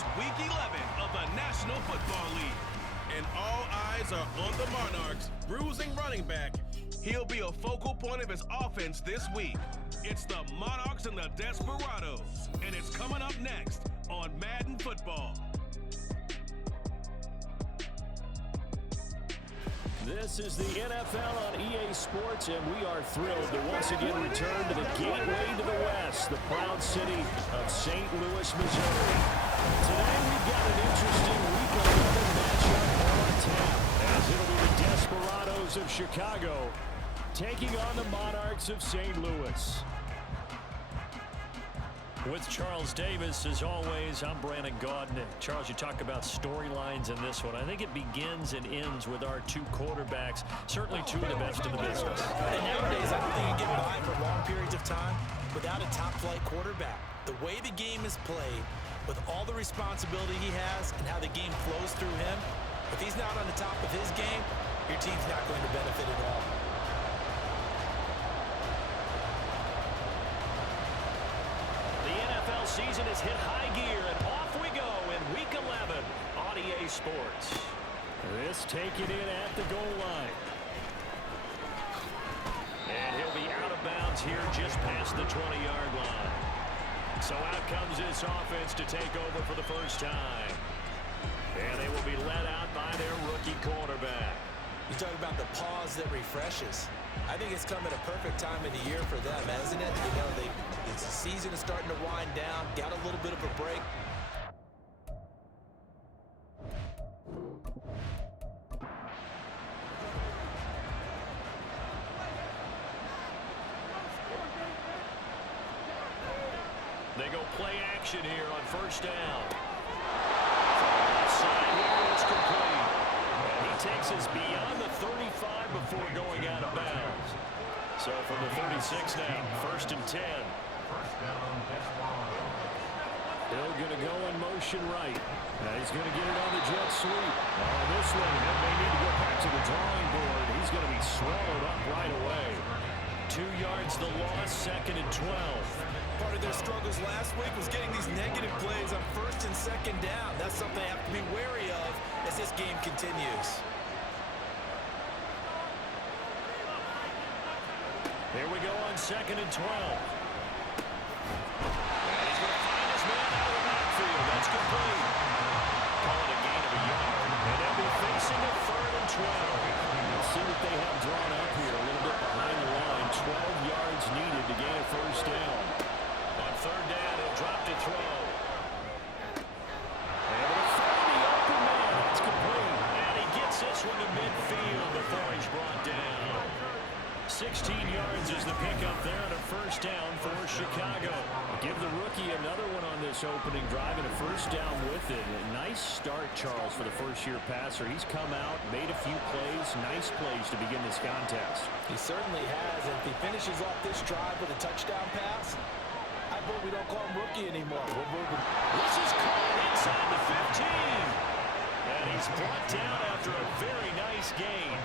starts Week 11 of the National Football League. And all eyes are on the Monarchs' bruising running back. He'll be a focal point of his offense this week. It's the Monarchs and the Desperados, and it's coming up next on Madden Football. This is the NFL on EA Sports, and we are thrilled to once again return to the gateway to the West, the proud city of St. Louis, Missouri. Today we've got an interesting Week 11 matchup on tap, as it'll be the Desperados of Chicago taking on the Monarchs of St. Louis. With Charles Davis, as always, I'm Brandon Gaudin. Charles, you talk about storylines in this one. I think it begins and ends with our two quarterbacks, certainly two of the best in the business. And nowadays, I don't think you get by for long periods of time without a top-flight quarterback. The way the game is played, with all the responsibility he has and how the game flows through him, if he's not on the top of his game, your team's not going to benefit at all. Season has hit high gear, and off we go in Week 11 on EA Sports. This taken in at the goal line. And he'll be out of bounds here just past the 20-yard line. So out comes this offense to take over for the first time. And they will be led out by their rookie quarterback. You talk about the pause that refreshes. I think it's come at a perfect time of the year for them, hasn't it? You know, the season is starting to wind down, got a little bit of a break. They go play action here on first down. Outside here, it's complete. And he takes us beyond the 35 before going out of bounds. So from the 36 now, 1st and 10. Hill going to go in motion right. Now he's going to get it on the jet sweep. On this one, he may need to go back to the drawing board. He's going to be swallowed up right away. 2 yards the loss, 2nd and 12. Part of their struggles last week was getting these negative plays on 1st and 2nd down. That's something they have to be wary of as this game continues. Here we go on 2nd and 12. And he's going to find his man out of the backfield. That's complete. Call it a gain of a yard. And they'll be facing a 3rd and 12. Let's see what they have drawn up here. A little bit behind the line. 12 yards needed to gain a first down. On 3rd down, he'll drop to throw. And he'll find the open man. That's complete. And he gets this one to midfield before he's brought down. 16 yards is the pickup there and a first down for Chicago. Give the rookie another one on this opening drive and a first down with it. A nice start, Charles, for the first-year passer. He's come out, made a few plays, nice plays to begin this contest. He certainly has. If he finishes off this drive with a touchdown pass, I hope we don't call him rookie anymore. This is caught inside the 15. And he's brought down after a very nice gain.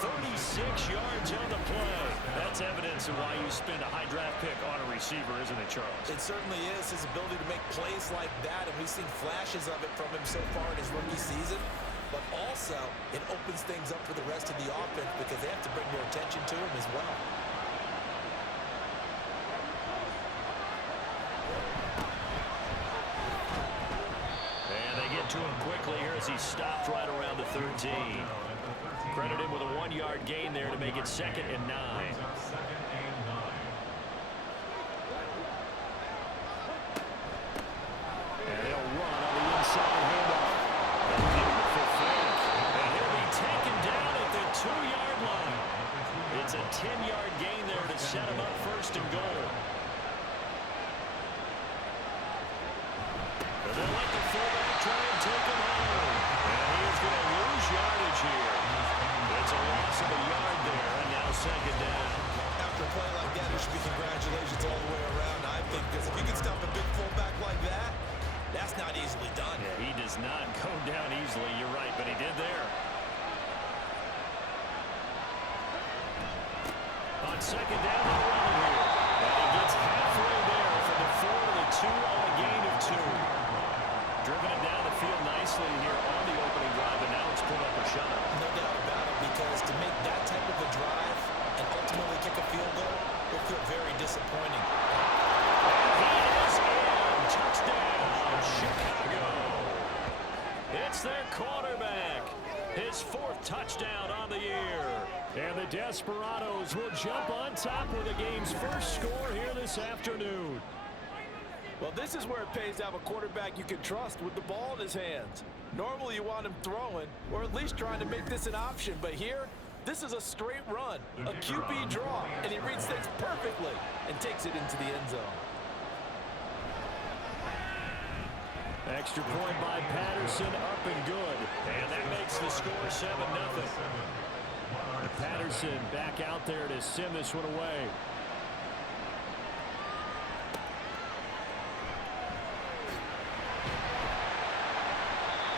36 yards on the play. That's evidence of why you spend a high draft pick on a receiver, isn't it, Charles? It certainly is. His ability to make plays like that, and we've seen flashes of it from him so far in his rookie season. But also, it opens things up for the rest of the offense because they have to bring more attention to him as well. And they get to him quickly here as he stopped right around the 13. Credit him with a 1-yard gain there to make it 2nd and 9. And they'll run on the inside handoff. And he'll be taken down at the 2-yard line. It's a 10-yard gain there to set him up 1st and goal. And they'll let the fullback try and take him home. And he is going to lose yardage here. It's a loss of a yard there, and now 2nd down. After a play like that, there should be congratulations all the way around, I think, because if you can stop a big fullback like that, that's not easily done. Yeah, he does not go down easily, you're right, but he did there. On 2nd down, they'll run it here. And he gets halfway there for the 4 to the 2 on a gain of 2. Driven His 4th touchdown on the year. And the Desperados will jump on top with the game's first score here this afternoon. Well, this is where it pays to have a quarterback you can trust with the ball in his hands. Normally you want him throwing, or at least trying to make this an option. But here, this is a straight run, a QB draw, and he reads things perfectly and takes it into the end zone. Extra point by Patterson, up and good. And that makes the score 7-0. Patterson back out there to send this one away.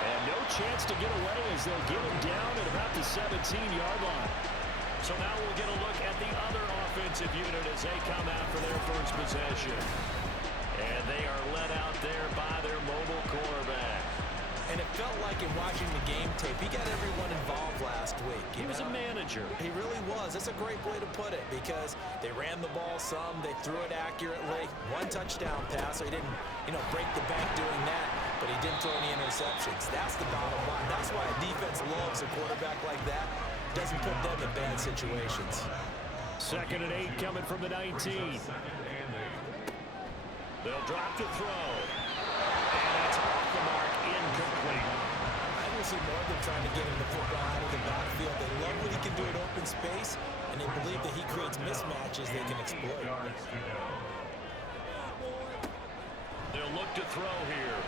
And no chance to get away as they'll get him down at about the 17-yard line. So now we'll get a look at the other offensive unit as they come out for their first possession. And they are led out there by their mobile quarterback. And it felt like in watching the game tape, he got everyone involved last week. He was a manager. He really was. That's a great way to put it because they ran the ball some, they threw it accurately. 1 touchdown pass, so he didn't, break the bank doing that, but he didn't throw any interceptions. That's the bottom line. That's why a defense loves a quarterback like that. Doesn't put them in bad situations. 2nd and 8 coming from the 19. They'll drop to throw. And that's off the mark, incomplete. I will see more of them trying to get him the football out of the backfield. They love what he can do in open space, and they believe that he creates mismatches they can exploit. They'll look to throw here.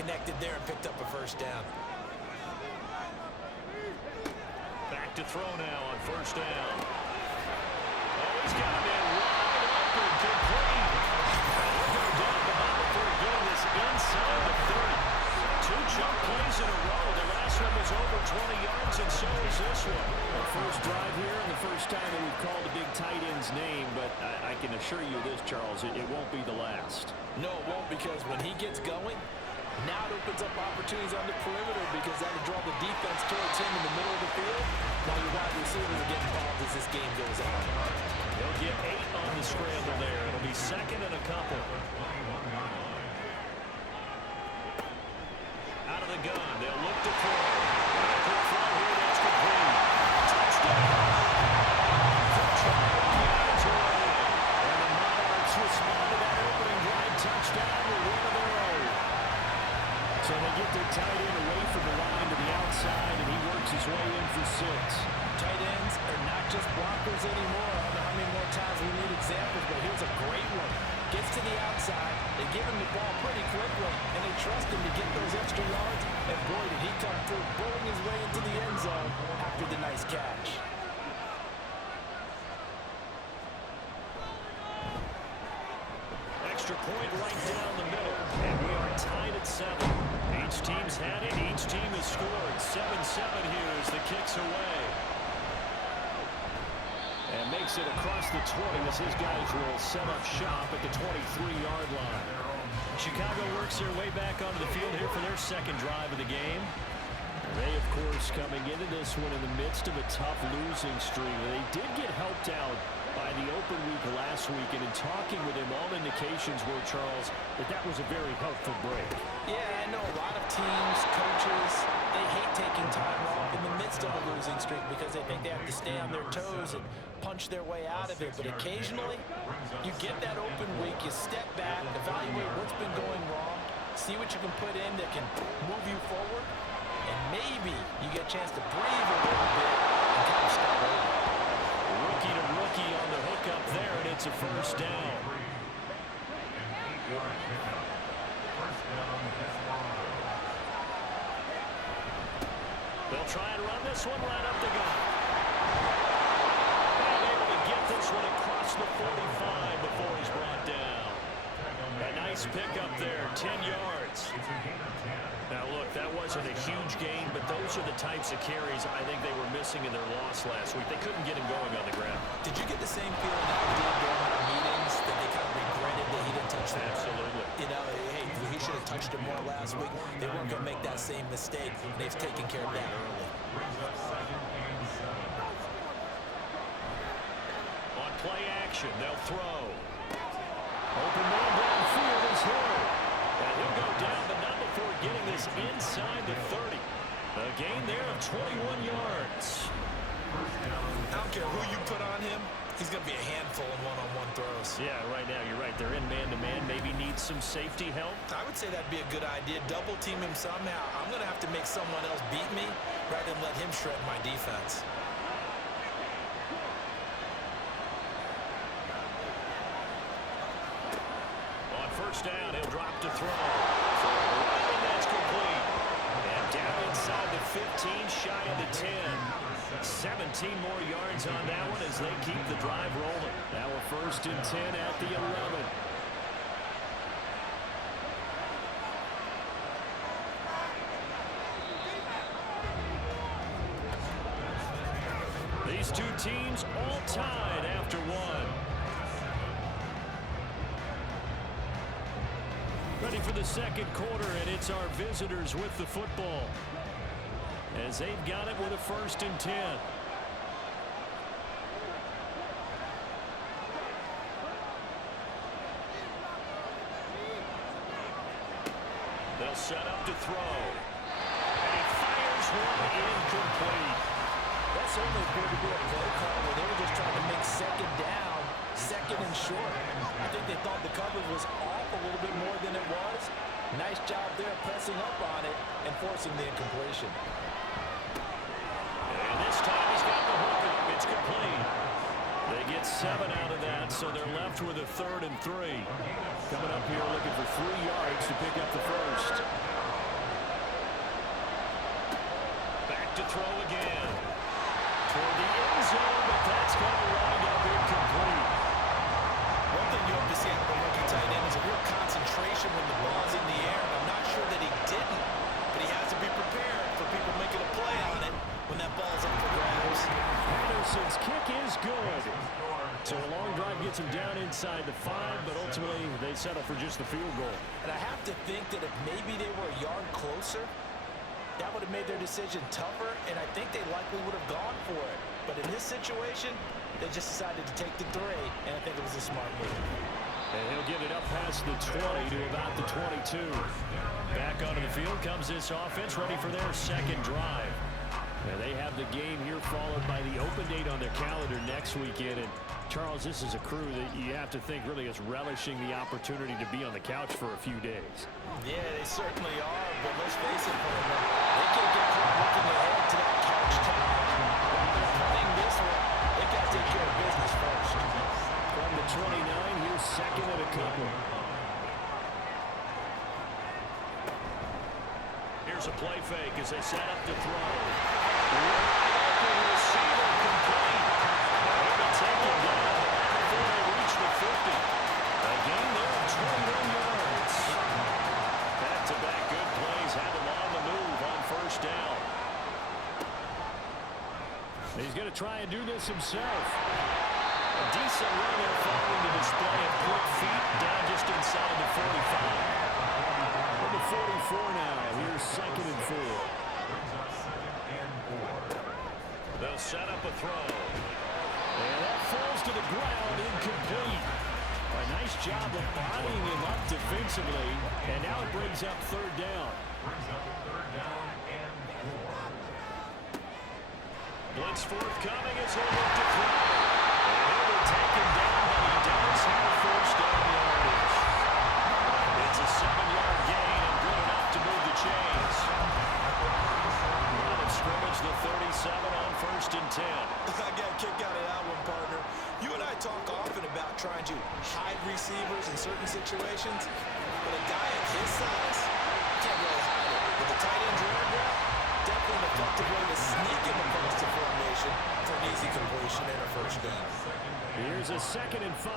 Connected there and picked up a first down. Back to throw now on first down. Oh, he's got a man wide open, complete. We're going down the ball for getting this inside the 30. 2 jump plays in a row. The last one was over 20 yards, and so is this one. Our first drive here, and the first time that we've called a big tight end's name, but I can assure you this, Charles, it won't be the last. No, it won't, because when he gets going, now it opens up opportunities on the perimeter because that'll draw the defense towards him in the middle of the field while your wide receivers will get involved as this game goes on. They'll get 8 on the scramble there. It'll be 2nd and a couple. Out of the gun. They'll look to throw. Quick throw here. That's complete. Touchdown. And the Monarchs respond to that opening drive touchdown with one of their own. So they get their tight end away from the line to the outside, and he works his way in for 6. Tight ends are not just blockers anymore. I don't know how many more times we need examples, but here's a great one. Gets to the outside, they give him the ball pretty quickly, and they trust him to get those extra yards. And boy, did he come through, bulling his way into the end zone after the nice catch. Extra point right down the middle, and we are tied at 7. Each team's had it. Each team has scored. 7-7 here as the kick's away. And makes it across the 20 as his guys will set up shop at the 23-yard line. Chicago works their way back onto the field here for their 2nd drive of the game. They, of course, coming into this one in the midst of a tough losing streak. They did get helped out by the open week last week, and in talking with him, all indications were, Charles, that was a very helpful break. Yeah, I know a lot of teams, coaches, they hate taking time off in the midst of a losing streak because they think they have to stay on their toes and punch their way out of it. But occasionally, you get that open week, you step back, evaluate what's been going wrong, see what you can put in that can move you forward, and maybe you get a chance to breathe a little bit and kind of start over. Rookie to rookie on the hookup there, and it's a first down. They'll try and run this one right up the gut. And able to get this one across the 45 before he's brought down. A nice pickup there, 10 yards. Now look, that was wasn't a huge gain, but those are the types of carries I think they were missing in their loss last week. They couldn't get him going on the ground. Did you get the same feeling that he did during our meetings, that they kind of regretted that he didn't touch the ball? Absolutely. You know, hey, he should have touched it more last week. They weren't going to make that same mistake. They've taken care of that early. On play action, they'll throw. Open man downfield is Hill. And he'll go down, but not before getting this inside the 30. A gain there of 21 yards. I don't care who you put on him. He's going to be a handful in one-on-one throws. Yeah, right now, you're right. They're in man-to-man. Maybe needs some safety help. I would say that'd be a good idea. Double team him somehow. I'm going to have to make someone else beat me rather than let him shred my defense. On first down, he'll drop to throw. And that's complete. And down inside the 15, shy of the 10. 17 more yards on that one as they keep the drive rolling. Now a 1st and 10 at the 11. These two teams all tied after one. Ready for the second quarter, and it's our visitors with the football, as they've got it with a 1st and 10. They'll set up to throw. And he fires one incomplete. That certainly appeared to be a play call where they were just trying to make second down, second and short. I think they thought the coverage was off a little bit more than it was. Nice job there pressing up on it and forcing the incompletion. And this time he's got the hook. It's complete. They get 7 out of that, so they're left with a 3rd and 3. Coming up here looking for 3 yards to pick up the first. Back to throw again. Toward the end zone, but that's going to wind up incomplete. One thing you hope to see out of a rookie tight end is a real concentration when the ball's in the air, and I'm not sure that he didn't, but he has to be prepared for people making a play on it when that ball's up for grabs. Anderson's kick is good. So a long drive gets him down inside the 5, but ultimately they settle for just the field goal. And I have to think that if maybe they were a yard closer, that would have made their decision tougher, and I think they likely would have gone for it. But in this situation, they just decided to take the 3, and I think it was a smart move. And he'll get it up past the 20 to about the 22. Back onto the field comes this offense, ready for their second drive. And they have the game here followed by the open date on their calendar next weekend. And Charles, this is a crew that you have to think really is relishing the opportunity to be on the couch for a few days. Yeah, they certainly are, but let's face it, they can't get caught looking ahead to that couch time. When they're playing this one, they got to take care of business first. From the 29, here's 2nd and a couple. Here's a play fake as they set up to throw. Open receiver complete. They'll take it down before they reach the 50. A gain there of 21 yards. Back-to-back good plays have him on the move on 1st down. He's going to try and do this himself. A decent run there following the display of quick feet down just inside the 45. From the 44 now, here's 2nd and 4. They'll set up a throw. And that falls to the ground, incomplete. A nice job of bodying him up defensively, and now it brings up 3rd down. Blitz forthcoming as they look to throw. And he'll be taken down, but he does have 1st down yardage. It's a 7-yard gain and good enough to move the chains. Line of scrimmage, the 37 on 1st and 10. I got a kick out of that one, partner. You and I talk often about trying to hide receivers in certain situations, but a guy at his size can't really hide it. With the tight end drag route, definitely an effective way to sneak him across the formation for an easy completion and a 1st down. Here's a 2nd and 5.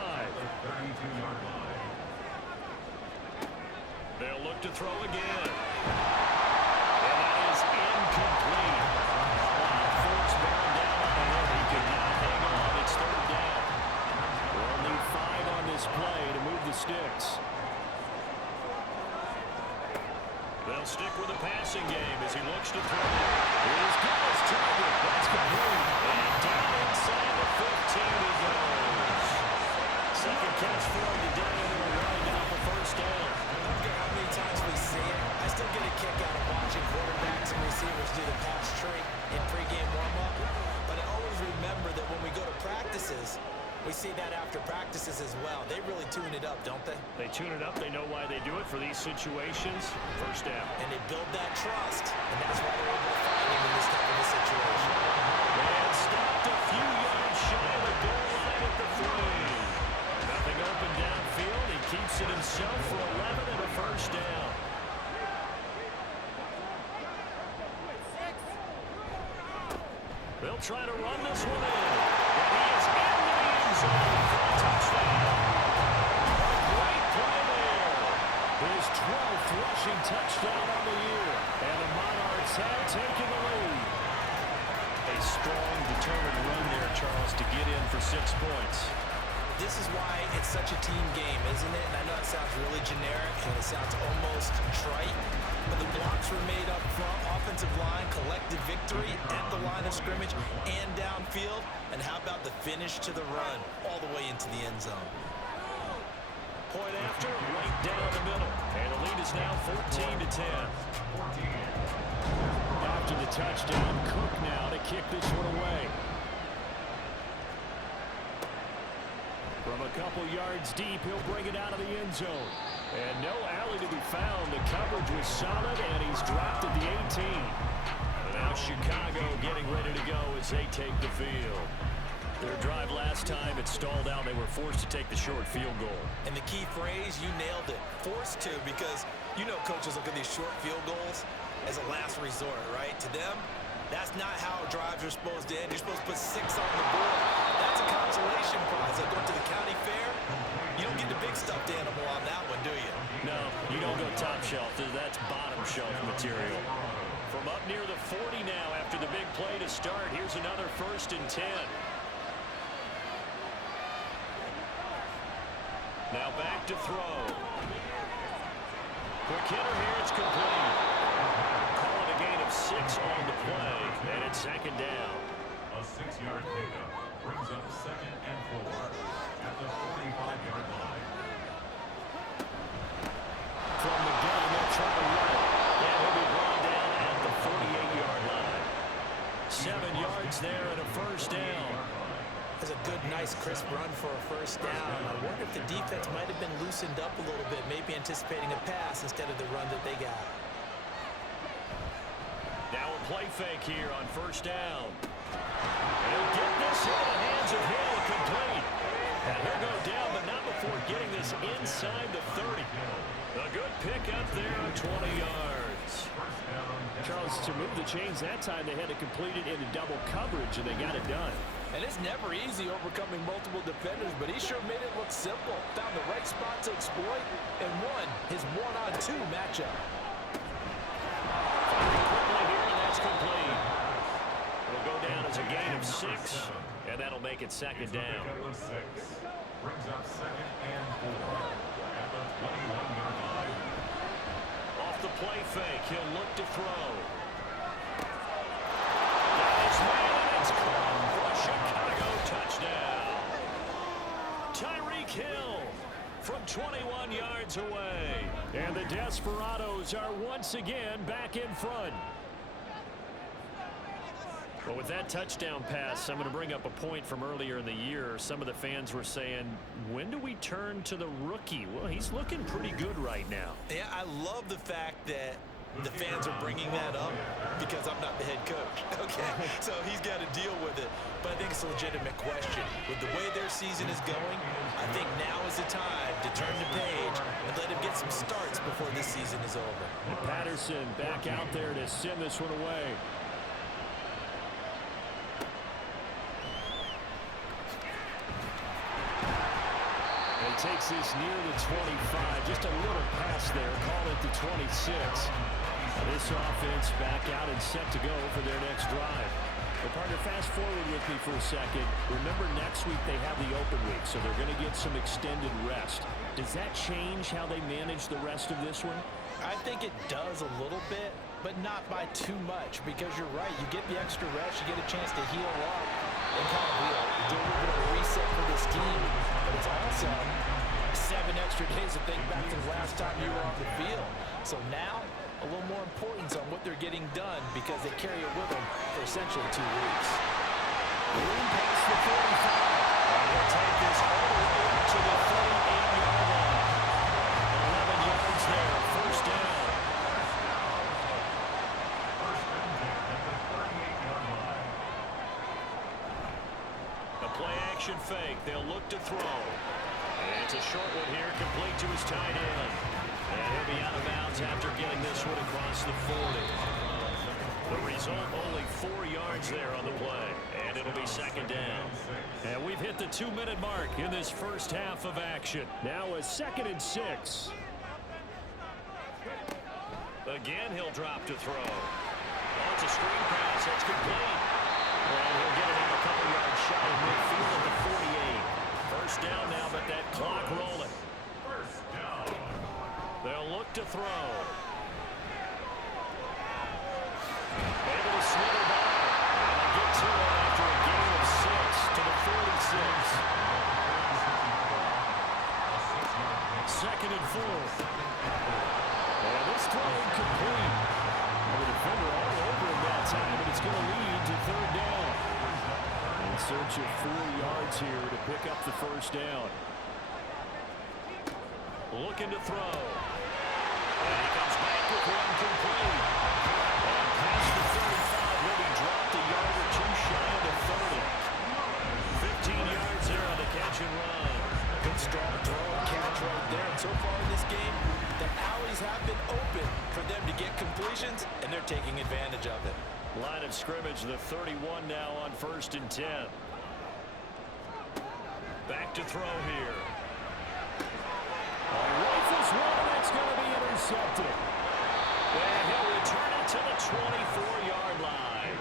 They'll look to throw again. And passing game as he looks to throw. He's got his target. That's complete. And down inside the 15 he goes. Second catch for him today, and they're running down for first down. I don't care how many times we see it. I still get a kick out of watching quarterbacks and receivers do the pass tree in pregame warm-up. But I always remember that when we go to practices, we see that after practices as well. They really tune it up, don't they? They tune it up. They know why they do it for these situations. First down. And they build that trust, and that's why they're able to find him in this type of a situation. And stopped a few yards shy of the goal line at the 3. Nothing open downfield. He keeps it himself for 11 and a first down. They'll try to run this one in. And he is in the end zone for a touchdown. A great play there. His 12th rushing touchdown on the year. And the Monarchs have taken the lead. A strong, determined run there, Charles, to get in for 6 points. This is why it's such a team game, isn't it? And I know it sounds really generic and it sounds almost trite, but the blocks were made up front. Offensive line collected victory at the line of scrimmage and downfield. And how about the finish to the run all the way into the end zone? Point after, right down the middle. And the lead is now 14-10. After the touchdown, Cook now to kick this one away. From a couple yards deep, he'll bring it out of the end zone. And no alley to be found. The coverage was solid, and he's dropped at the 18. And now Chicago getting ready to go as they take the field. Their drive last time, it stalled out. They were forced to take the short field goal. And the key phrase, you nailed it. Forced to, because you know coaches look at these short field goals as a last resort, right? To them, that's not how drives are supposed to end. You're supposed to put 6 on the board. That's a consolation prize. Like going to the county fair, you don't get the big stuffed animal on that one, do you? No, you don't go top shelf. That's bottom shelf material. From up near the 40 now after the big play to start, here's another 1st and 10. Now back to throw. Quick hitter here, it's complete. Call it a gain of 6 on the play, and it's 2nd down. A 6-yard pickup brings up 2nd and 4 at the 45-yard line. From the gun, they'll try to run it. And he'll be brought down at the 48-yard line. 7 yards there and a 1st down. That's a good, nice, crisp run for a 1st down. I wonder if the defense might have been loosened up a little bit, maybe anticipating a pass instead of the run that they got. Now a play fake here on 1st down. He'll get this into the hands of Hill, complete. And he'll go down, but not before getting this inside the 30. A good pickup there on 20 yards. Charles, to move the chains that time, they had to complete it into double coverage, and they got it done. And it's never easy overcoming multiple defenders, but he sure made it look simple. Found the right spot to exploit and won his 1-on-2 matchup. Quickly here, and that's complete. It'll go down as a gain of 6, and that'll make it 2nd down. Brings up 2nd and 4 at the 21-yard line. Off the play fake, he'll look to throw. That is man, and it's caught for a Chicago touchdown. Tyreek Hill from 21 yards away. And the Desperados are once again back in front. Well, with that touchdown pass, I'm going to bring up a point from earlier in the year. Some of the fans were saying, when do we turn to the rookie? Well, he's looking pretty good right now. Yeah, I love the fact that the fans are bringing that up because I'm not the head coach. Okay, so he's got to deal with it. But I think it's a legitimate question. With the way their season is going, I think now is the time to turn the page and let him get some starts before this season is over. And Patterson back out there to send this one away. He takes this near the 25. Just a little pass there. Call it the 26. This offense back out and set to go for their next drive. But partner, fast forward with me for a second. Remember, next week they have the open week, so they're going to get some extended rest. Does that change how they manage the rest of this one? I think it does a little bit, but not by too much, because you're right. You get the extra rest, you get a chance to heal up and kind of do a little bit of a reset for this team. But it's also 7 extra days to think back to the last time you were on the field. So now, a little more importance on what they're getting done, because they carry it with them for essentially 2 weeks. Moving past the 45. And they'll take this all the way up to the 38-yard line. 11 yards there, first down. A play-action fake. They'll look to throw. And it's a short one here, complete to his tight end. And he'll be out of bounds after getting this one across the 40. The result, only 4 yards there on the play. And it'll be second down. And we've hit the 2-minute mark in this first half of action. Now a 2nd and 6. Again, he'll drop to throw. Oh, it's a screen pass. That's complete. And he'll get it in a couple yards shy of midfield at the 48. First down now, but that clock rolling. First down. They'll look to throw. Able to slither by. And they get to it after a gain of 6 to the 46. 2nd and 4. And this throw incomplete. The defender all over him that time, but it's going to lead to 3rd down. In search of 4 yards here to pick up the first down. Looking to throw. And he comes back with one complete. And past the 35, will be dropped a yard or 2 shy of the 30. 15 yards there on the catch and run. Good strong throw and catch right there. And so far in this game, the alleys have been open for them to get completions, and they're taking advantage of it. Line of scrimmage, the 31 now on 1st and 10. Back to throw here. Rifles one, and that's going to be intercepted. And he'll return it to the 24-yard line.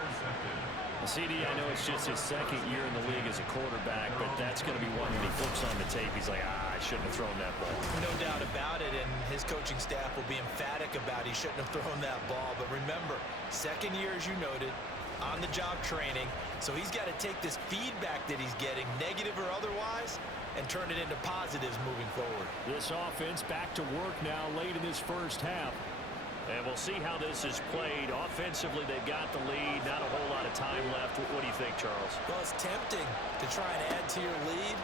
CD, I know it's just his 2nd year in the league as a quarterback, but that's going to be one when he flips on the tape. He's like, I shouldn't have thrown that ball. No doubt about it, and his coaching staff will be emphatic about he shouldn't have thrown that ball. But remember, 2nd year, as you noted, on-the-job training, so he's got to take this feedback that he's getting, negative or otherwise, and turn it into positives moving forward. This offense back to work now late in this first half. And we'll see how this is played. Offensively, they've got the lead. Not a whole lot of time left. What do you think, Charles? Well, it's tempting to try and add to your lead,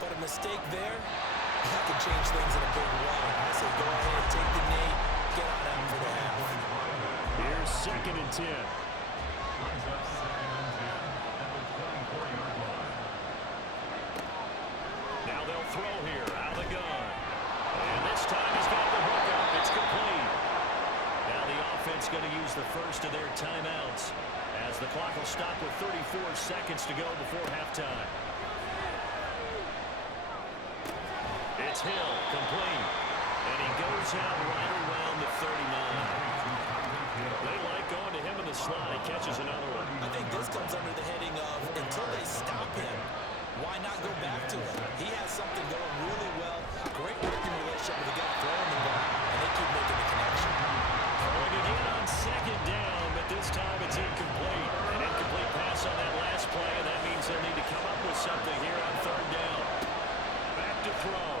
but a mistake there, that can change things in a big way. I say go ahead, take the knee, get on out for the half. Here's 2nd and 10. Brings up 2nd and 10 at the 24-yard line. Now they'll throw here out of the gun. And this time he's got the hook up. It's complete. Now the offense going to use the first of their timeouts as the clock will stop with 34 seconds to go before halftime. It's Hill, complete. And he goes out right around the 39. They like going to him in the slot. He catches another one. I think this comes under the heading of, until they stop him, why not go back to him? He has something going really well. Great working relationship with the guy throwing the ball, and they keep making the connection. Throwing again on 2nd down, but this time it's incomplete. An incomplete pass on that last play, and that means they'll need to come up with something here on 3rd down. Back to throw.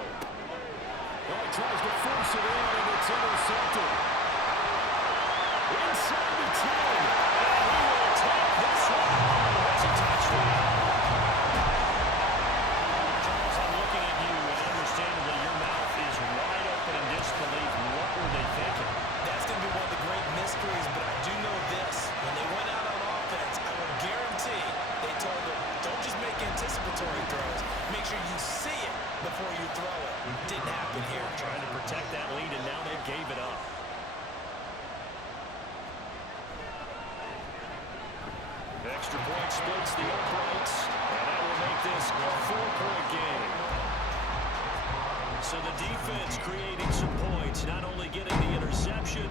Oh, he tries to force it in, and it's intercepted. Inside the 10, and he will take this one. That's a touchdown. Charles, I'm looking at you, and understandably your mouth is wide open in disbelief. What were they thinking? That's going to be one of the great mysteries, but I do know this. When they went out on offense, I will guarantee they told them, don't just make anticipatory throws. Make sure you see it before you throw it. Didn't happen here. Trying to protect that lead, and now they gave it up. Extra point splits the uprights, and that will make this a 4-point game. So the defense creating some points, not only getting the interception,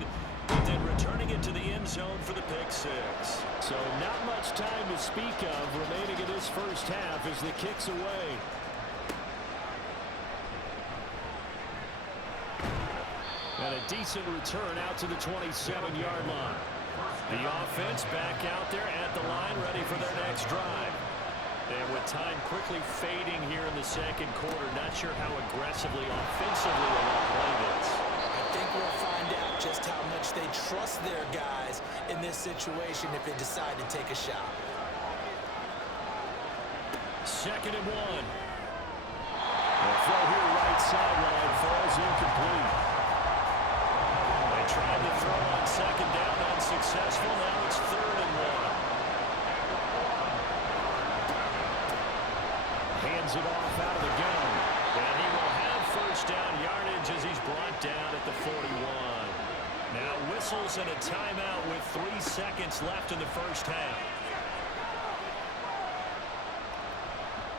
but then returning it to the end zone for the pick 6. So not much time to speak of remaining in this first half as the kick's away. And a decent return out to the 27-yard line. The offense back out there at the line, ready for their next drive. And with time quickly fading here in the second quarter, not sure how aggressively, offensively they will play this. I think we'll find out just how much they trust their guys in this situation if they decide to take a shot. 2nd and 1. The throw here right sideline falls incomplete. They tried to throw on 2nd down, unsuccessful. Now it's 3rd and 1. Hands it off out of the gun. And he will have 1st down yardage as he's brought down at the 41. Now whistles and a timeout with 3 seconds left in the 1st half.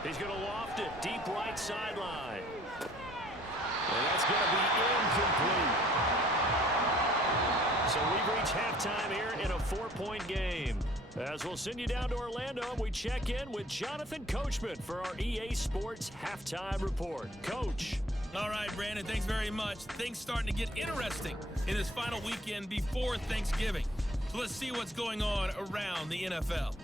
He's going to loft it deep right sideline. And that's going to be incomplete. So we reach halftime here in a 4-point game. As we'll send you down to Orlando, and we check in with Jonathan Coachman for our EA Sports Halftime Report. Coach. All right, Brandon, thanks very much. Things starting to get interesting in this final weekend before Thanksgiving. So let's see what's going on around the NFL.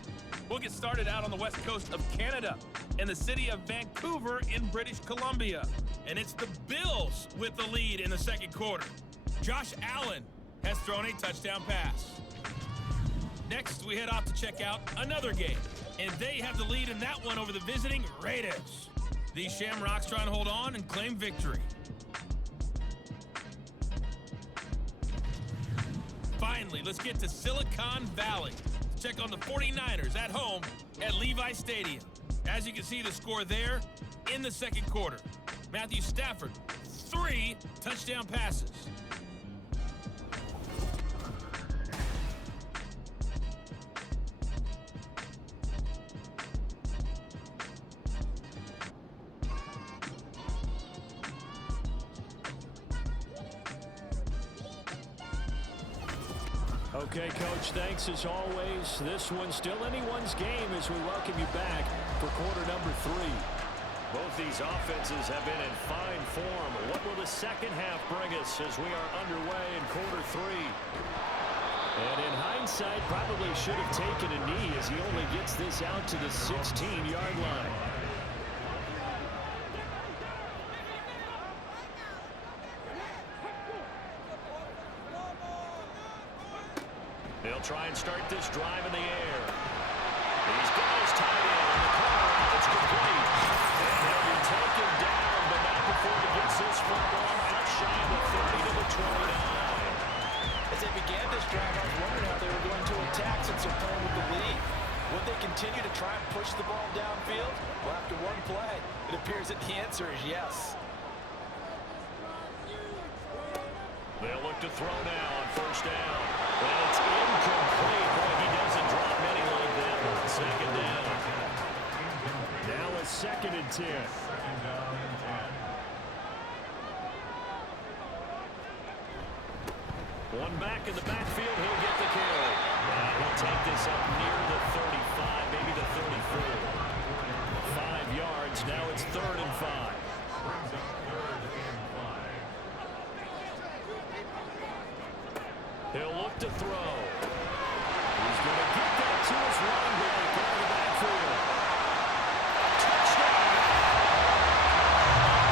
We'll get started out on the west coast of Canada in the city of Vancouver in British Columbia. And it's the Bills with the lead in the second quarter. Josh Allen has thrown a touchdown pass. Next, we head off to check out another game. And they have the lead in that one over the visiting Raiders. The Shamrocks trying to hold on and claim victory. Finally, let's get to Silicon Valley. Check on the 49ers at home at Levi Stadium. As you can see, the score there in the second quarter. Matthew Stafford, 3 touchdown passes. Okay, Coach, thanks as always. This one's still anyone's game as we welcome you back for quarter number 3. Both these offenses have been in fine form. What will the second half bring us as we are underway in quarter 3? And in hindsight, probably should have taken a knee as he only gets this out to the 16-yard line. They'll try and start this drive in the air. He's got his tight end in the corner. It's complete. And he'll be taken down, but not before he gets this football out shy of the 30 to the 29. As they began this drive, I was wondering how they were going to attack since they're playing with the lead. Would they continue to try and push the ball downfield? Well, after one play, it appears that the answer is yes. They'll look to throw now on 1st down. And it's incomplete. Boy, he doesn't drop many like that on 2nd down. Now a 2nd and 10. One back in the backfield. He'll get the carry. And he'll take this up near the 35, maybe the 34. 5 yards. Now it's 3rd and 5. He'll look to throw. He's going to get that to his running back out of the backfield. Touchdown!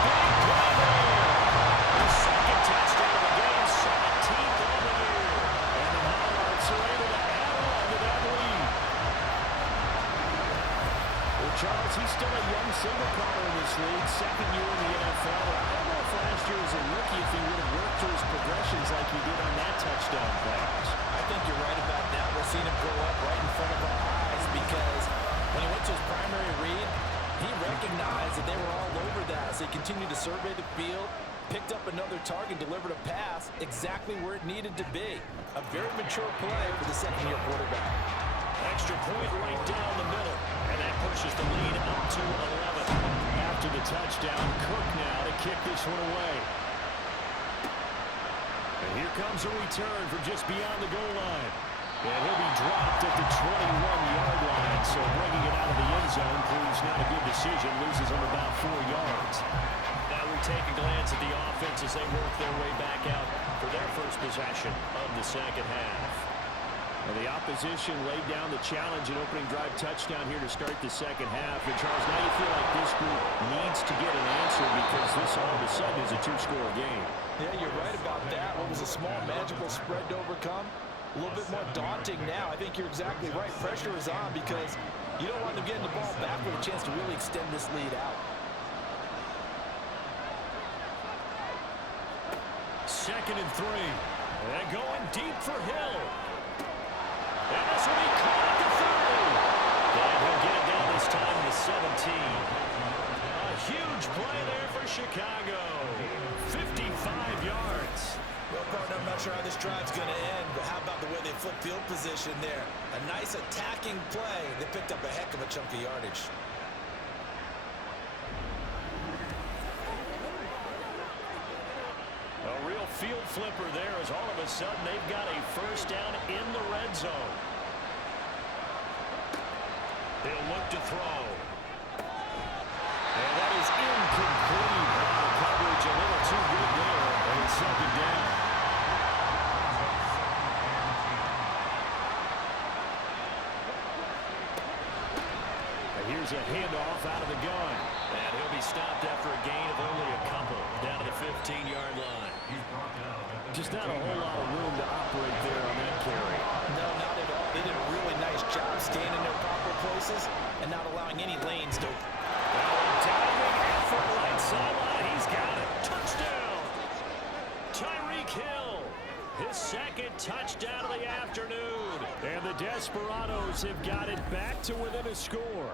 Big play there. The second touchdown of the game, 17th on the year. And the Monarchs are able to add on to that lead. Well, Charles, he's still a young single corner in this league, 2nd year in the NFL. I don't know if last year as a rookie if he would have worked through his progressions like he did on that touchdown pass. I think you're right about that. We're seeing him grow up right in front of our eyes because when he went to his primary read, he recognized that they were all over that as they continued to survey the field, picked up another target, delivered a pass exactly where it needed to be. A very mature play for the second-year quarterback. Extra point right down the middle, and that pushes the lead up to 11. After the touchdown, Cook now to kick this one away. And here comes a return from just beyond the goal line. And he'll be dropped at the 21-yard line. So bringing it out of the end zone proves not a good decision. Loses him about 4 yards. Now we take a glance at the offense as they work their way back out for their first possession of the second half. Well, the opposition laid down the challenge, an opening drive touchdown here to start the second half. And Charles, now you feel like this group needs to get an answer because this all of a sudden is a 2-score game. Yeah, you're right about that. What was a small, manageable spread to overcome? A little bit more daunting now. I think you're exactly right. Pressure is on because you don't want them getting the ball back with a chance to really extend this lead out. Second and 3. And going deep for Hill. And this will be caught at the 30. And he'll get it down this time to 17. A huge play there for Chicago. 55 yards. Well, partner, I'm not sure how this drive's going to end, but how about the way they flip field position there? A nice attacking play. They picked up a heck of a chunk of yardage. A real field flipper there as all of a sudden they've got a first down in the red zone. They'll look to throw. And that is incomplete. Coverage a little too good there. And it's second down. And here's a handoff out of the gun. And he'll be stopped after a gain of only a couple down to the 15-yard line. Just not a whole lot of room to operate there on that carry. No, not at all. They did a really nice job staying in their proper places and not allowing any lanes to. Diving effort right sideline. He's got it. Touchdown. Tyreek Hill. His second touchdown of the afternoon. And the Desperados have got it back to within a score.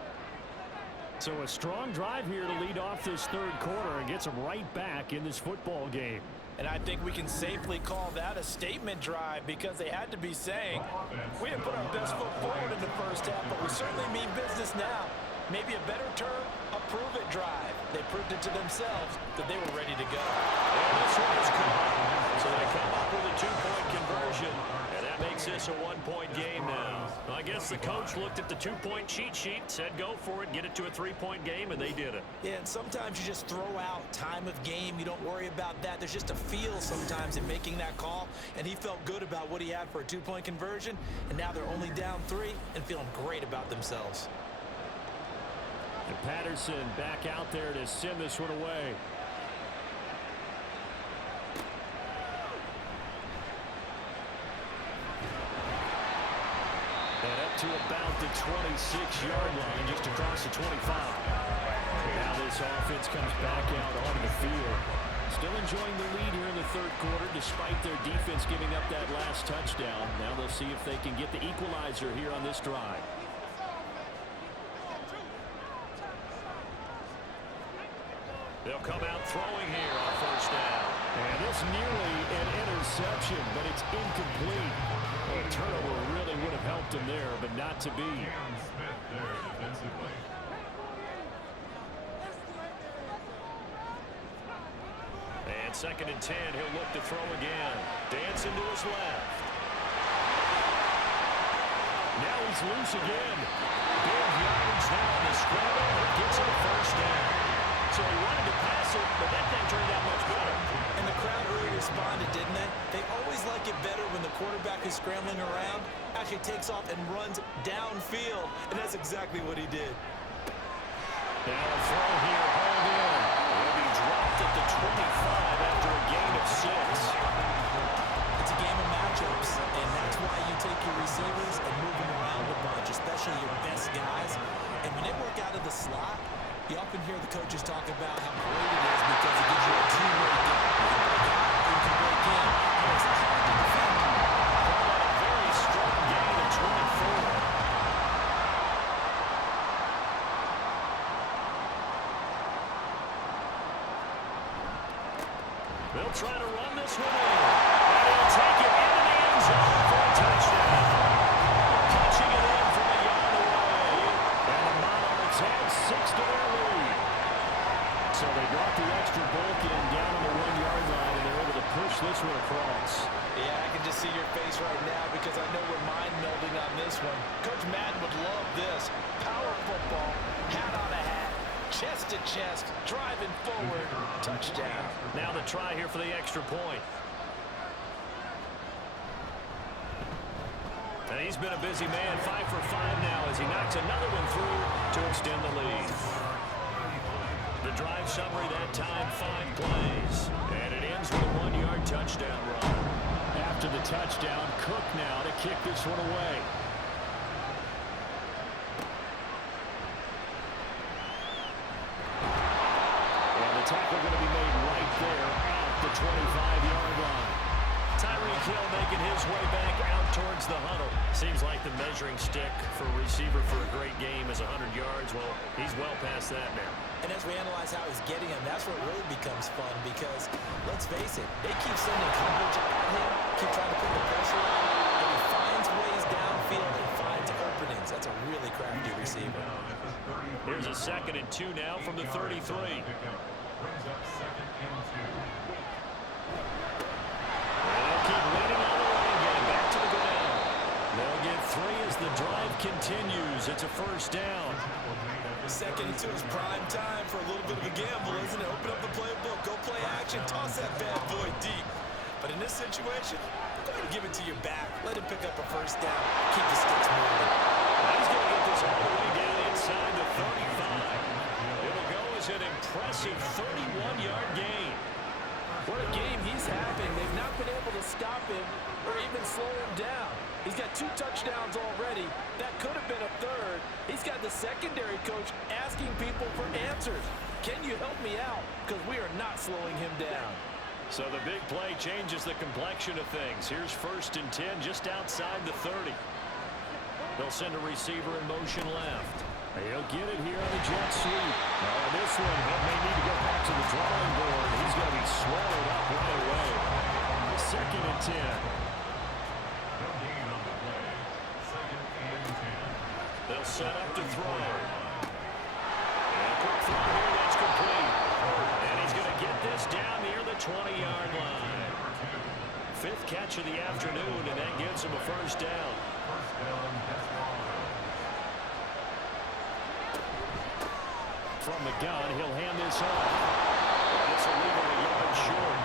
So a strong drive here to lead off this third quarter and gets them right back in this football game. And I think we can safely call that a statement drive because they had to be saying, we didn't put our best foot forward in the first half, but we certainly mean business now. Maybe a better term, a prove-it drive. They proved it to themselves that they were ready to go. And this one is caught. So they come up with a 2-point conversion. And that makes this a 1-point game now. Well, I guess the coach looked at the 2-point cheat sheet, said go for it, get it to a 3-point game, and they did it. Yeah, and sometimes you just throw out time of game. You don't worry about that. There's just a feel sometimes in making that call, and he felt good about what he had for a 2-point conversion, and now they're only down 3 and feeling great about themselves. And Patterson back out there to send this one away. And up to about the 26-yard line, just across the 25. Now this offense comes back out onto the field. Still enjoying the lead here in the third quarter, despite their defense giving up that last touchdown. Now they'll see if they can get the equalizer here on this drive. They'll come out throwing here on first down. And it's nearly an interception, but it's incomplete. A turnover really would have helped him there, but not to be. And second and 10, he'll look to throw again. Dancing to his left. Now he's loose again. Big yardage now on the scramble. Gets him a first down. So he wanted to pass it, but that thing turned out much better. And the crowd really responded, didn't they? They always like it better when the quarterback is scrambling around, actually takes off and runs downfield, and that's exactly what he did. Now a throw here, hauled in. He'll be dropped at the 25 after a gain of 6. It's a game of matchups, and that's why you take your receivers and move them around a bunch, especially your best guys. And when they work out of the slot, you often hear the coaches talk about how great it is because it gives you a two-way game. You can break in, and it's hard to defend. A very strong gain of 24. They'll try to run this one in. And he'll take it into the end zone for a touchdown. Catching it in from a yard away. And the Monarchs have 6 to their lead. So they brought the extra bulk in down on the 1-yard line, and they're able to push this one across. Yeah, I can just see your face right now because I know where mine this one. Coach Madden would love this. Power football, hat on a hat, chest to chest, driving forward, touchdown. Now the try here for the extra point. And he's been a busy man, 5 for 5 now as he knocks another one through to extend the lead. The drive summary that time, 5 plays. And it ends with a 1-yard touchdown run. After the touchdown, Cook now to kick this one away. And the tackle going to be made right there at the 25-yard line. Tyreek Hill making his way back out towards the huddle. Seems like the measuring stick for a receiver for a great game is 100 yards. Well, he's well past that now. And as we analyze how he's getting him, that's where it really becomes fun because, let's face it, they keep sending coverage at him, keep trying to put the pressure on, and he finds ways downfield and finds openings. That's a really crafty receiver. Here's a 2nd and 2 now from the 33. Brings up 2nd and 2. They'll keep leaning on the running game. Back to the ground. They'll get 3 as the drive continues. It's a first down. 2nd and 2 is prime time for a little bit of a gamble, isn't it? Open up the playbook, go play action, toss that bad boy deep. But in this situation, go ahead and give it to your back. Let him pick up a first down. Keep the sticks moving. He's going to get this all the way down inside the 35. It'll go as an impressive 31-yard gain. What a game he's having. They've not been able to stop him or even slow him down. He's got 2 touchdowns already. That could have been a 3rd. He's got the secondary coach asking people for answers. Can you help me out? Because we are not slowing him down. So the big play changes the complexion of things. Here's 1st and 10 just outside the 30. They'll send a receiver in motion left. He'll get it here on the jet sweep. Oh, this one, he may need to go back to the drawing board. He's going to be swallowed up right away. 2nd and 10. No gain on the play. 2nd and 10. They'll set up to throw. And a quick throw here that's complete. And he's going to get this down near the 20-yard line. 5th catch of the afternoon, and that gets him a first down. First down, Desperado. From the gun, he'll hand this off. This will leave him a yard short.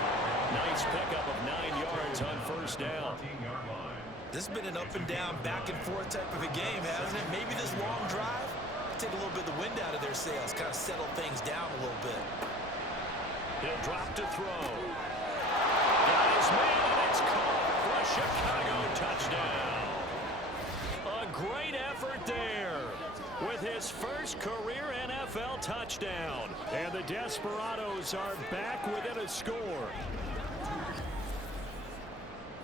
Nice pickup of 9 yards on first down. 14-yard line. This has been an up and down, back and forth type of a game, hasn't it? Maybe this long drive take a little bit of the wind out of their sails, kind of settle things down a little bit. He'll drop to throw. Got his man, and it's caught for a Chicago touchdown. A great effort there with his first career NFL touchdown. And the Desperados are back within a score.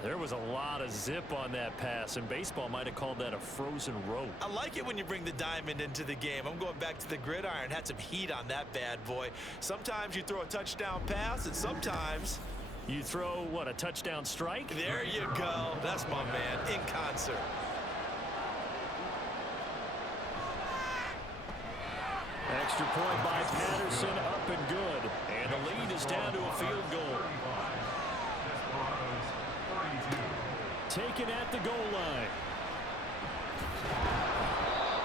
There was a lot of zip on that pass, and baseball might have called that a frozen rope. I like it when you bring the diamond into the game. I'm going back to the gridiron. Had some heat on that bad boy. Sometimes you throw a touchdown pass, and sometimes you throw, what, a touchdown strike? There you go. That's my man, in concert. Extra point by Patterson, up and good. And the lead is down to a field goal. Desperados 32. Taken at the goal line.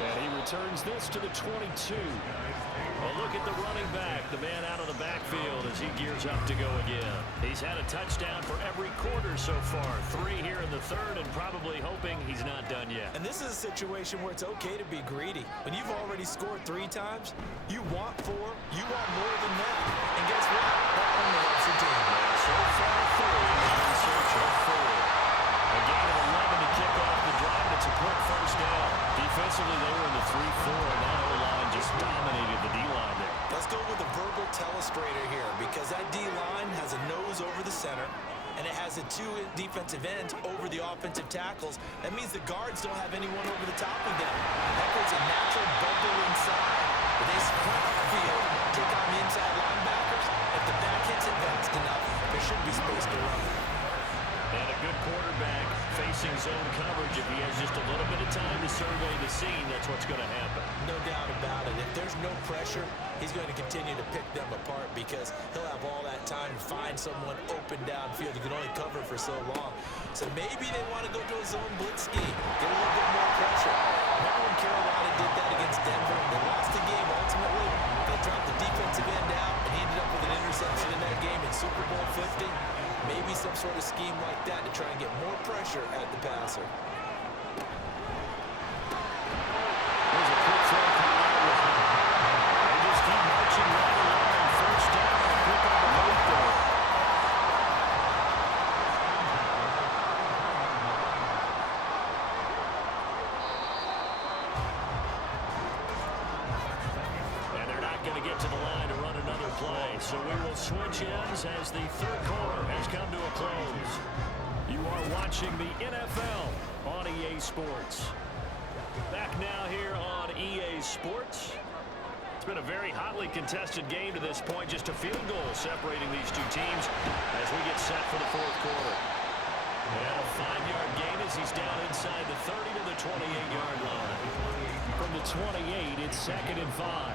And he returns this to the 22. Well, look at the running back, the man out of the backfield as he gears up to go again. He's had a touchdown for every quarter so far. 3 here in the 3rd, and probably hoping he's not done yet. And this is a situation where it's okay to be greedy. When you've already scored 3 times, you want 4, you want more than that. And guess what? That only helps your team. So far, 3 in search of 4. A gain of 11 to kick off the drive. It's a quick first down. Defensively, they were in the 3-4, and that O-line just dominated the D-line there. Let's go with a verbal telestrator here because that D-line has a nose over the center, and it has a 2 defensive ends over the offensive tackles. That means the guards don't have anyone over the top of them. That creates a natural bubble inside. If they sprint upfield, take on the inside linebackers, if the back hits it fast enough, there should be space to run. And a good quarterback facing zone coverage. If he has just a little bit of time to survey the scene, that's what's going to happen. No doubt about it. If there's no pressure, he's going to continue to pick them apart because he'll have all that time to find someone open downfield. He can only cover for so long. So maybe they want to go to a zone blitz scheme, get a little bit more pressure. to the line to run another play. So we will switch ends as the third quarter has come to a close. You are watching the NFL on EA Sports. Back now here on EA Sports. It's been a very hotly contested game to this point. Just a field goal separating these two teams as we get set for the fourth quarter. And a 5-yard gain as he's down inside the 30 to the 28-yard line. From the 28, it's 2nd and 5.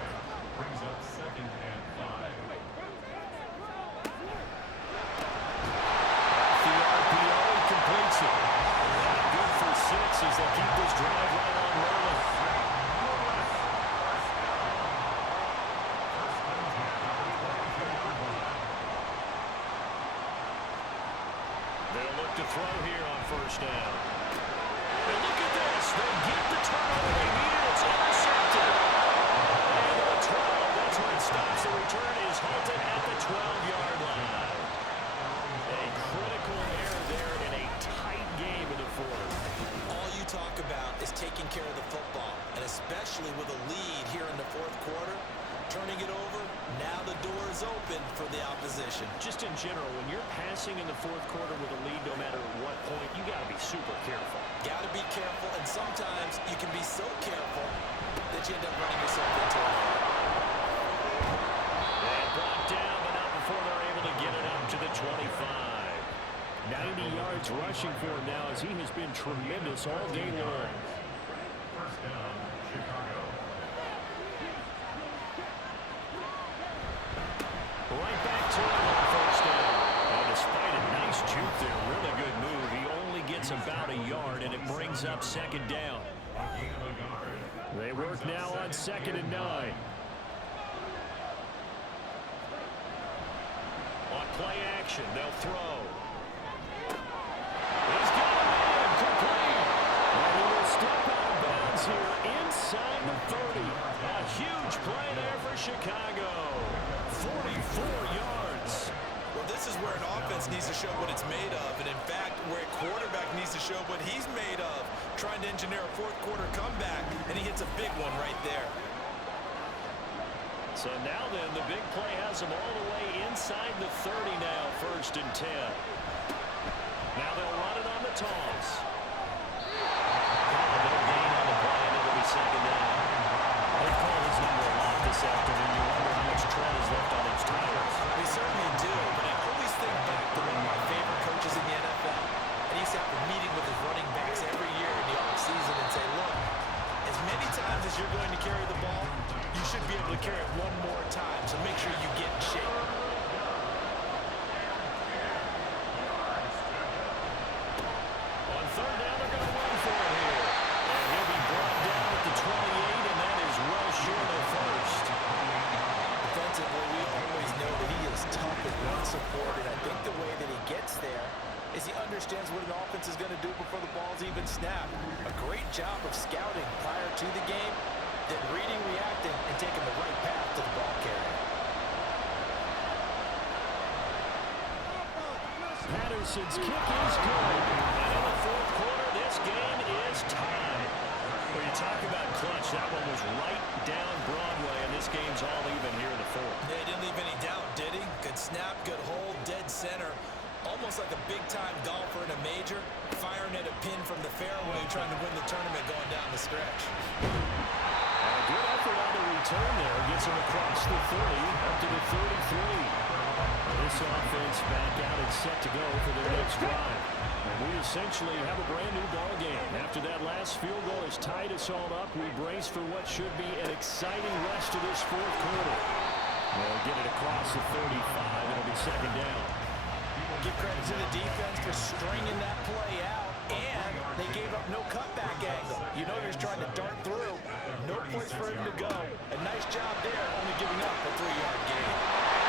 Brings up 2nd and 5. The RPO completes it. And good for 6 as they keep this drive right on rolling. They'll look to throw here on first down. And look at this. They'll get the turnover they needed. It's intercepted. And the 12. That's where it stops. The return is halted at the 12-yard line. A critical error there in a tight game in the fourth. All you talk about is taking care of the football, and especially with a lead here in the fourth quarter, turning it over, now the door is open for the opposition. Just in general, when you're passing in the fourth quarter with a lead, no matter what point, you got to be super careful. Got to be careful, and sometimes you can be so careful that you end up running yourself into an error. And brought down, but not before they're able to get it up to the 25. 90 yards rushing for him now as he has been tremendous all day long. First down, Chicago. Right back to him on first down. And despite a nice juke there, really good move, he only gets about a yard, and it brings up 2nd down. They work now on 2nd and 9. On play action, they'll throw. He's got a man complete. And he will step out of bounds here inside the 30. A huge play there for Chicago. 44 yards. Well, this is where an offense needs to show what it's made of, and in fact, where a quarterback needs to show what he's made of, trying to engineer a fourth quarter comeback, and he hits a big one right there. So now then, the big play has him all the way inside the 30 now, 1st and 10. Now they'll run it on the toss. A little gain on the play, and it'll be 2nd down. They've called his number a lot this afternoon. You wonder how much tread is left on those tires. We certainly do, but I always think back to one of my favorite coaches in the NFL. And he used to have a meeting with his running backs every year in the offseason and say, look, as many times as you're going to carry the ball, you should be able to carry it one more time, so make sure you get in shape. On 3rd down, they're going to run for it here. And he'll be brought down at the 28, and that is well short of 1st. Defensively, we always know that he is tough and run supported. I think the way that he gets there is he understands what an offense is going to do before the ball's even snapped. A great job of scouting prior to the game, then reading, reacting, and taking the right path to the ball carrier. Patterson's kick is good. And in the fourth quarter, this game is tied. When you talk about clutch, that one was right down Broadway, and this game's all even here in the fourth. Yeah, he didn't leave any doubt, did he? Good snap, good hold, dead center. Almost like a big-time golfer in a major, firing at a pin from the fairway, trying to win the tournament going down the stretch. And a good effort on the return there. Gets him across the 30, up to the 33. This offense back out and set to go for their next drive. And we essentially have a brand-new ball game. After that last field goal has tied us all up, we brace for what should be an exciting rest of this fourth quarter. They'll get it across the 35. It'll be 2nd down. Give credit to the defense for stringing that play out, and they gave up no cutback angle. You know they're trying to dart through. No place for him to go. A nice job there, only giving up a 3-yard gain.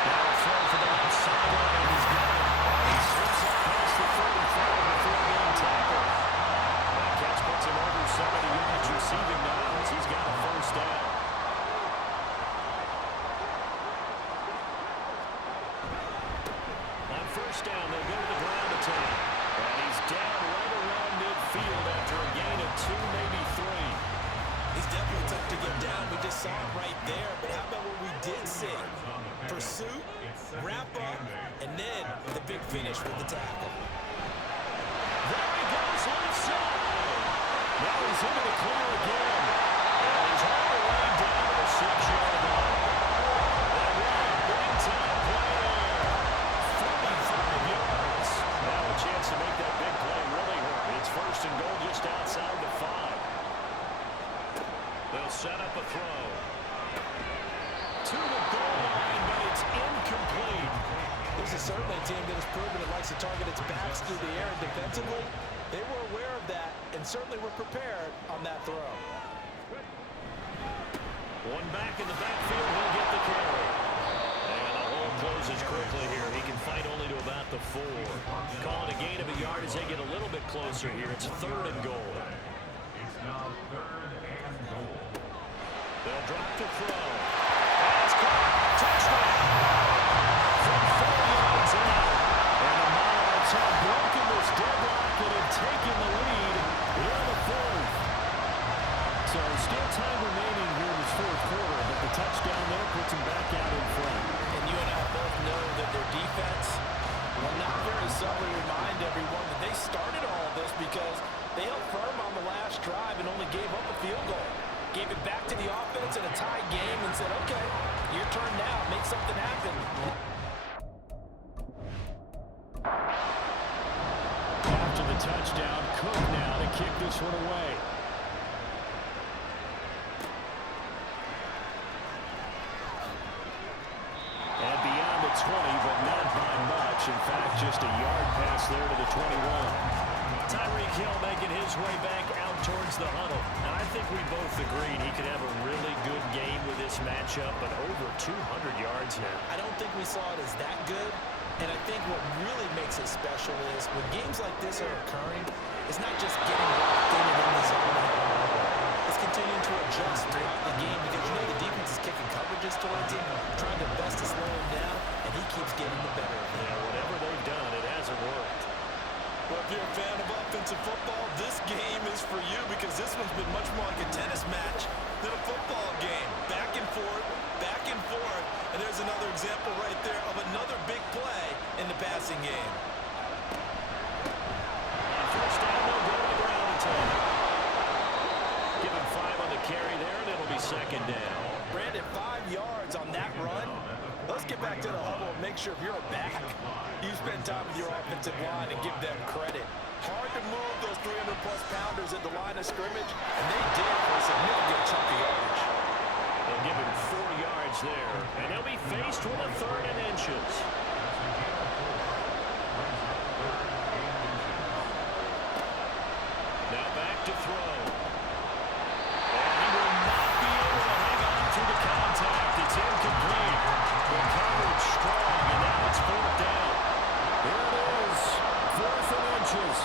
Now a throw for the left sideline, and he's got it. He slips up past the 35 before being tackled. That catch puts him over 70 yards receiving now as he's got a 1st down. On 1st down, they'll go to the ground attack. And he's down right around midfield after a gain of 2, maybe 3. He's definitely tough to get down. We just saw it right there. But how about what did say pursuit, wrap up, and then the big finish with the tackle. There he goes left side. Now he's into the clear again. And he's all the way down to the 6-yard line. And what a big time play there. 45 yards. Now a chance to make that big play really hurt. It's first and goal just outside the 5. They'll set up a throw. To the goal line, but it's incomplete. This is certainly a team that has proven it likes to target its backs through the air and defensively. They were aware of that and certainly were prepared on that throw. One back in the backfield, he'll get the carry. And the hole closes quickly here. He can fight only to about the 4. Calling a gain of a yard as they get a little bit closer here. It's 3rd and goal. It's now 3rd and goal. They'll drop to throw. And it's caught. Touchdown. From 4 yards out. And the Monarchs have broken this deadlock and have taken the lead here in the 4th. So still time remaining here in this 4th quarter, but the touchdown there puts him back out in front. And you and I both know that their defense will not very subtly remind everyone that they started all of this because they held firm on the last drive and only gave up a field goal. Gave it back to the offense in a tie game and said, okay, your turn now, make something happen. After the touchdown, Cook now to kick this one away. And beyond the 20, but not by much. In fact, just a yard pass there to the 21. Tyreek Hill making his way back out towards the huddle. And I think we both agreed he could have a really good game with this matchup, but over 200 yards now. I don't think we saw it as that good. And I think what really makes it special is when games like this are occurring, it's not just getting locked in and in the zone. It's continuing to adjust throughout the game because you know the defense is kicking coverages towards him, trying their best to slow him down, and he keeps getting the better of him. Yeah, whatever they've done, it hasn't worked. Well, if you're a fan of offensive football, this game is for you because this one's been much more like a tennis match than a football game. Back and forth, and there's another example right there of another big play in the passing game. On first down, they'll go to the ground attack. Give him 5 on the carry there, and it'll be 2nd down. Brandon, 5 yards on that run. Let's get back to the huddle and make sure if you're a back, you spend time with your offensive line and give them credit. Hard to move those 300-plus pounders at the line of scrimmage, and they did for a significant chunk of yardage. They'll give him 4 yards there, and they'll be faced with a 3rd and inches. Now back to throw. And he will not be able to hang on through the contact. It's incomplete. The coverage strong, and now it's 4th down. Here it is, 4th and inches.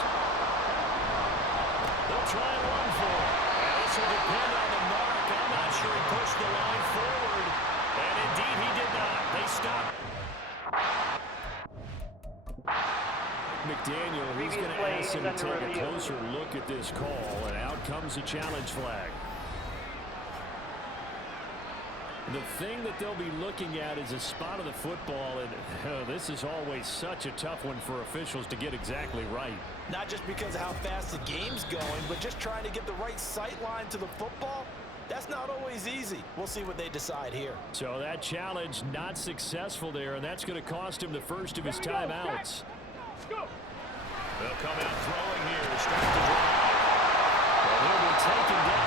They'll try and run for it. And this will depend on the mark. I'm not sure he pushed the line forward. And indeed he did not. They stopped. McDaniel, he's going to ask him to take a closer look at this call, and out comes a challenge flag. The thing that they'll be looking at is a spot of the football, and this is always such a tough one for officials to get exactly right. Not just because of how fast the game's going, but just trying to get the right sight line to the football. That's not always easy. We'll see what they decide here. So that challenge not successful there, and that's going to cost him the first of his timeouts. They'll come out throwing here, start to drive. And he'll be taken down